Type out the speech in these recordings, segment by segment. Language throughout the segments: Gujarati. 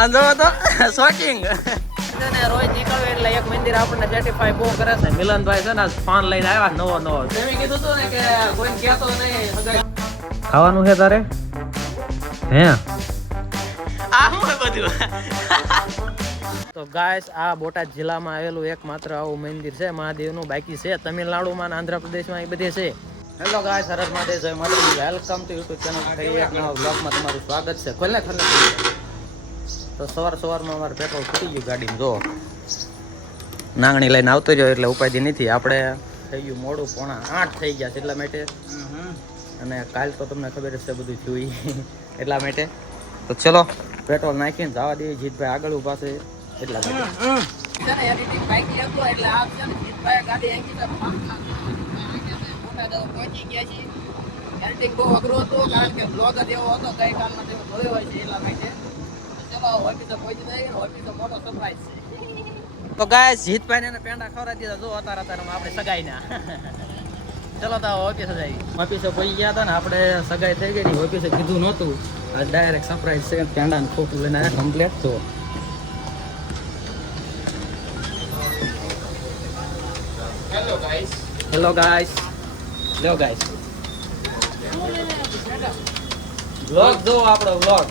આંધો તો શોકિંગ રોજ નીકળવે એટલે એક મંદિર આપણને સેટિફાઈ બહુ કરે છે. મિલનભાઈ છે ને ફોન લઈને આવ્યા નવો તમે કીધું હતું ને કે કોઈ કહેતો નહીં. ખાવાનું છે તારે હે આ હું બધું. તો ગાઈસ આ બોટાદ જિલ્લામાં આવેલું એકમાત્ર આવું મંદિર છે મહાદેવનું. બાકી છે તમિલનાડુમાં અને આંધ્રપ્રદેશમાં એ બધે છે. હેલો ગાઈસ, હર હર મહાદેવ, જય માતાજી, વેલકમ ટુ યુટ્યુબ ચેનલ. ફરી એક નવા બ્લોગમાં તમારું સ્વાગત છે. ખોલે તો સવારમાં અમારે પેટ્રોલ ફૂટી ગયું ગાડીમાં. જો નાંગણી લઈને આવતો રહ્યો એટલે ઉપાધિ નથી. આપણે થઈ ગયું મોડું, 7:45 થઈ ગયા છે એટલા માટે. અને કાલ તો તમને ખબર છે બધું જોઈ એટલા માટે. તો ચલો પેટ્રોલ નાખીને જવા દઈએ. જીતભાઈ આગળ ઊભા છે એટલા માટે. પહોંચી ગયા છીએ. એડિટિંગ બહુ અઘરું હતું કારણ કે બ્લોગ જ એવો હતો ગઈકાલનો જેવો જોયો હોય છે એટલા માટે. ચલો ઓફિસે પહોંચી જઈએ. ઓફિસે મોટો સરપ્રાઈઝ છે. તો ગાય જીતભાઈ ને પેંડા ખવડાવી દીધા. જો અત્યારે આપણે સગાઈ ના ચલો તો ઓફિસે જઈએ. ઓફિસે પહોંચી ગયા હતા ને આપણે સગાઈ થઈ ગઈ. ઓફિસે કીધું નહોતું. આ ડાયરેક્ટ સરપ્રાઈઝ છે. પેંડા ને ખોટું લઈને આવ્યા કમ્પ્લેટ. તો હેલો ગાઈસ લ્યો ગાઈસ વ્લોગ જો આપણો વ્લોગ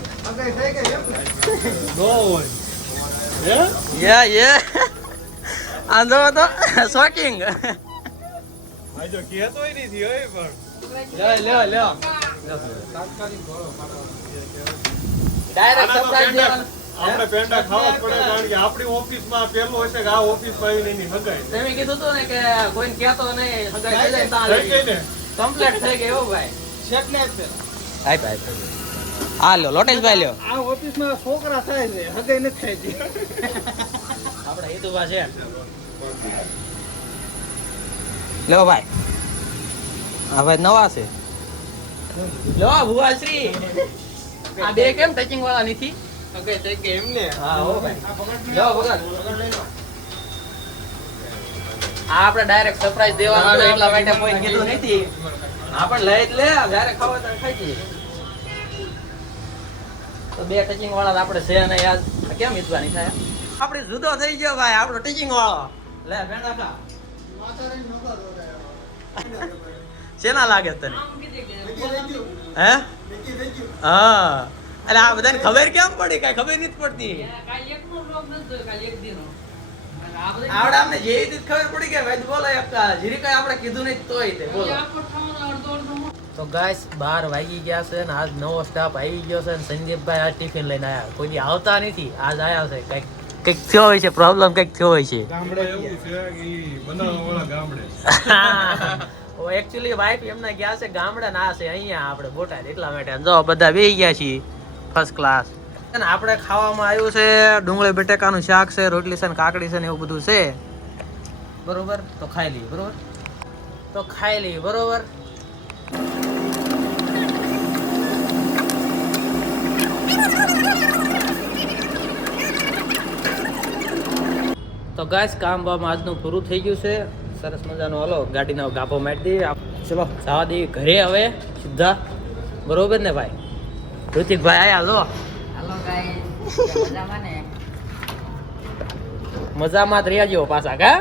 આંધો તો શોકિંગ ડાયરેક્ટ સરપ્રાઈઝ આપણે પેંડા ખાવા પડે કારણ કે આપણી ઓફિસમાં પેલો હશે કે આ ઓફિસમાં આવીને એની હગાઈ. તમે કીધું હતું ને કે કોઈને કહેતો નહીં હગાઈ થઈ જાય તાં થઈ ગઈ ને કમ્પ્લીટ થઈ ગઈ. હો ભાઈ છેટલે છે. આય આ લ્યો લોટેશભાઈ લ્યો. આ ઓફિસમાં છોકરા થાય છે હગાઈ નથી થતી. આપણે હિતુભા છે લ્યો ભાઈ. આ ભાઈ નવા છે લ્યો ભુવાશ્રી. આ બે કેમ ટચિંગ વાળા નથી? હગાઈ થઈ ગઈ એમને. હા હો ભાઈ લ્યો ભગત. આ આપણે ડાયરેક્ટ સરપ્રાઈઝ દેવાનું હતું એટલા માટે કોઈ કીધું નથી. આપણે લઈ જ લે જ્યારે ખાવ ત્યારે ખાઈ જઈએ. તો બે ટચિંગ વાળા આપણે છે ને યાદ કેમ ઈચ્છવાની થાય. આપણે જુદો થઈ ગયો ભાઈ આપણો ટચિંગ વાળો. લે પેંડા ખા. શેના લાગે તને હે? હા અરે આ બધાને ખબર કેમ પડી? કઈ ખબર નથી પડતી. આવડે આપણે જે રીતે ખબર પડી કે ભાઈ બોલો જીરી કઈ આપણે કીધું નહીં તોય તે બોલો. તો ગાઈસ 12 વાગી ગયા છે ને આજ નવો સ્ટાફ આવી ગયો છે ને સંદીપભાઈ આ ટિફિન લઈને આવ્યા. કોઈ દી આવતા નથી, આજ આયા છે. કઈક થયો હોય છે પ્રોબ્લેમ, કઈક થયો હોય છે. ગામડે એવું છે કે બનાવવાવાળા ગામડે. ઓ એક્ચ્યુઅલી વાઈફ એમના ગયા છે ગામડે ના છે અહીંયા આપણે બોટાદ એટલા માટે. જો બધા બેસી ગયા છીએ ફર્સ્ટ ક્લાસ. અને આપણે ખાવામાં આવ્યું છે ડુંગળી બટેકાનું શાક છે, રોટલી છે ને કાકડી છે ને એવું બધું છે. બરોબર તો ખાઈ લઈએ. બરોબર તો ખાઈ લઈએ. બરોબર તો ગાઈસ કામ બામ આજનું પૂરું થઈ ગયું છે. સરસ મજાનો હલો ગાડીનો ગાભો મારી દઈએ. ચલો જવા દઈએ ઘરે હવે સીધા. બરોબર ને ભાઈ? ઋતિકભાઈ આયા લો. હેલો ગાઈસ, મજામાં ને? મજામાં જ રહેજો પાછા. કા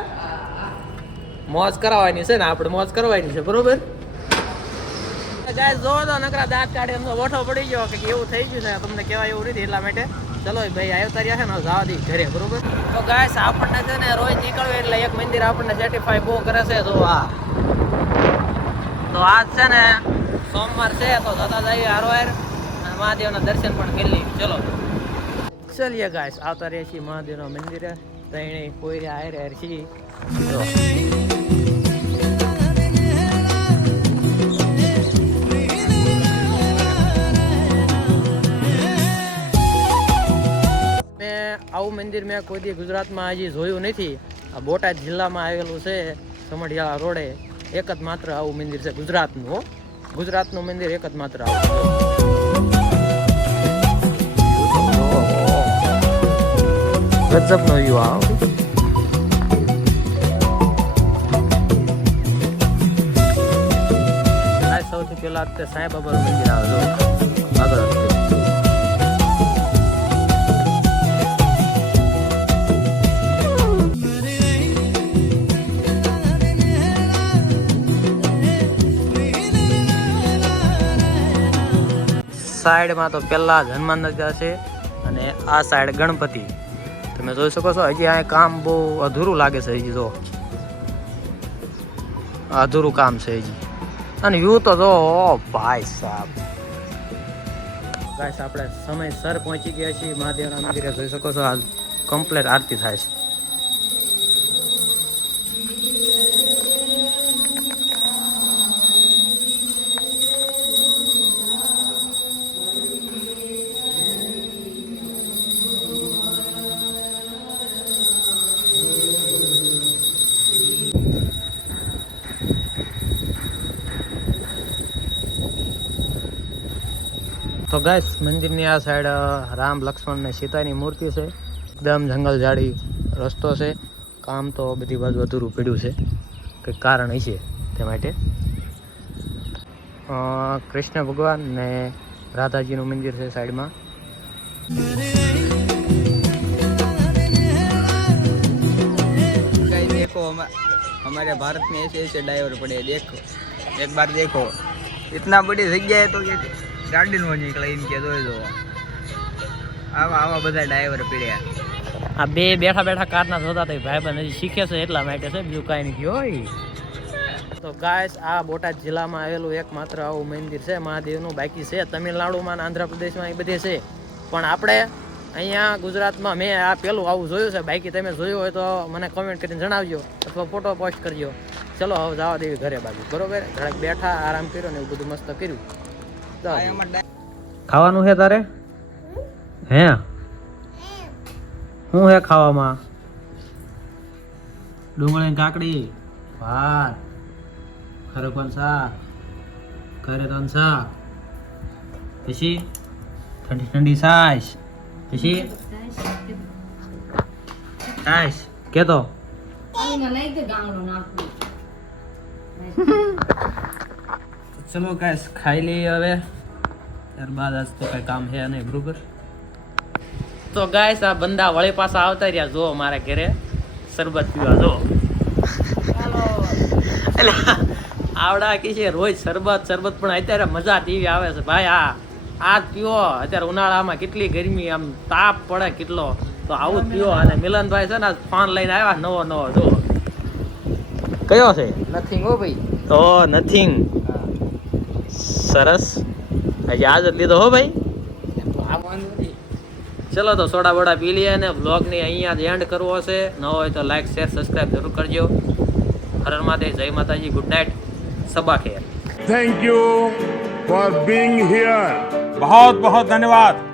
મોજ કરાવવાની છે ને આપણે, મોજ કરવાની છે. બરોબર ગાઈસ જો તો નકરા દાંત કાઢે એમનો વોઠો પડી ગયો કે એવું થઈ ગયું છે. તમને કહેવાય એવું નથી એટલા માટે. ચલો ભાઈ આવતા રહ્યા છે ને જવા દઈએ ઘરે. બરોબર તો ગાઈસ આપણને છે ને રોજ નીકળવું એટલે એક મંદિર આપણને સેટિફાઈ બહુ કરે છે. તો આ તો આજ છે ને સોમવાર છે તો જતા જઈએ હારવાર અને મહાદેવના દર્શન પણ કરી લઈએ. ચલો ચલીએ ગાઈસ આવતા રહીએ છીએ મહાદેવના મંદિરે. ત્રણેય કોઈ આયર છીએ. આવું મંદિર મેં કોઈ દી ગુજરાતમાં હજી જોયું નથી. આ બોટાદ જિલ્લામાં આવેલું છે સમઢિયાળા રોડે. એક જ માત્ર આવું મંદિર છે ગુજરાતનું. ગુજરાતનું મંદિર એક જ માત્ર આવું. ગજબનો વ્યૂ આવો. સૌથી પહેલા તે સાંઈ બાબાનું મંદિર આવે. આગળ સાઈડમાં તો પહેલા જ હનુમાન દાદા છે અને આ સાઈડ ગણપતિ. તમે જોઈ શકો છો હજી આ કામ બહુ અધૂરું લાગે છે. હજી જો અધૂરું કામ છે હજી. અને વ્યૂ તો જો ભાઈ સાહેબ. ગાઈસ આપણે સમયસર પહોંચી ગયા છીએ મહાદેવના મંદિરે. જોઈ શકો છો આ કમ્પ્લીટ આરતી થાય છે. તો ગાઈસ મંદિરની આ સાઈડ રામ લક્ષ્મણ ને સીતાની મૂર્તિ છે. એકદમ જંગલ ઝાડી રસ્તો છે. કામ તો બધી બાજુ અધૂરું પડ્યું છે. કંઈક કારણ હશે તે માટે. કૃષ્ણ ભગવાન ને રાધાજીનું મંદિર છે સાઈડમાં. देखो हमारे भारत में ऐसे ऐसे ड्राइवर पड़े हैं. देखो एक बार देखो इतना बड़ी जगह है तो ये गाड़ी नो निकले इनके दो आवा બધા ડ્રાઈવર પડ્યા. આ બે બેઠા બેઠા કારના જોતા હતા ભાઈબંધ હજી શીખે છે એટલા માટે છે, બીજું કાંઈ નથી હોય. તો ગાઈસ આ બોટાદ જિલ્લામાં આવેલું એકમાત્ર આવું મંદિર છે મહાદેવનું. બાકી છે તમિલનાડુમાં અને આંધ્રપ્રદેશમાં એ બધે છે, પણ આપણે અહીંયા ગુજરાતમાં મેં આ પેલું આવું જોયું છે. બાકી તમે જોયું હોય તો મને કોમેન્ટ કરીને જણાવજો અથવા ફોટો પોસ્ટ કરજો. ચલો હવે જવા દેવી ઘરે બાજુ. બરોબર, ઘરે બેઠા આરામ કર્યો ને એવું બધું મસ્ત કર્યું. ખાવાનું છે તારે? હે શું હે ખાવામાં? ડુંગળી કાકડી, ભાત, ખરેખર શાક, ખરેખર શાક, પછી ઠંડી ઠંડી છાશ, પછી છાશ કેતો ચલો ગાઈસ ખાઈ લઈએ હવે. ત્યારબાદ આજ તો કઈ કામ છે નહીં. બરોબર, તો ગાઈસ આ બંદા વળી પાછા આવતા રહ્યા. જો મારા ઘરે શરબત પીવા. જો એટલે આવડા કે છે રોજ શરબત પણ અત્યારે મજા તેવી આવે છે ભાઈ. આ જ પીવો. અત્યારે ઉનાળામાં કેટલી ગરમી, આમ તાપ પડે કેટલો, તો આવું જ પીવો. અને મિલનભાઈ છે ને ફોન લઈને આવ્યા નવો જો કયો છે? નથિંગ હો ભાઈ. તો નથિંગ સરસ. હજી આજ જ લીધો હો ભાઈ. ચલો તો સોડા બોડા પી લઈએ અને વ્લોગની અહીંયા જ એન્ડ કરવો હશે. ન હોય તો લાઈક શેર સબસ્ક્રાઈબ જરૂર કરજો. હર હર મહાદેવ, જય માતાજી, good night, Saba Kher. Thank you for being here. बहुत बहुत धन्यवाद.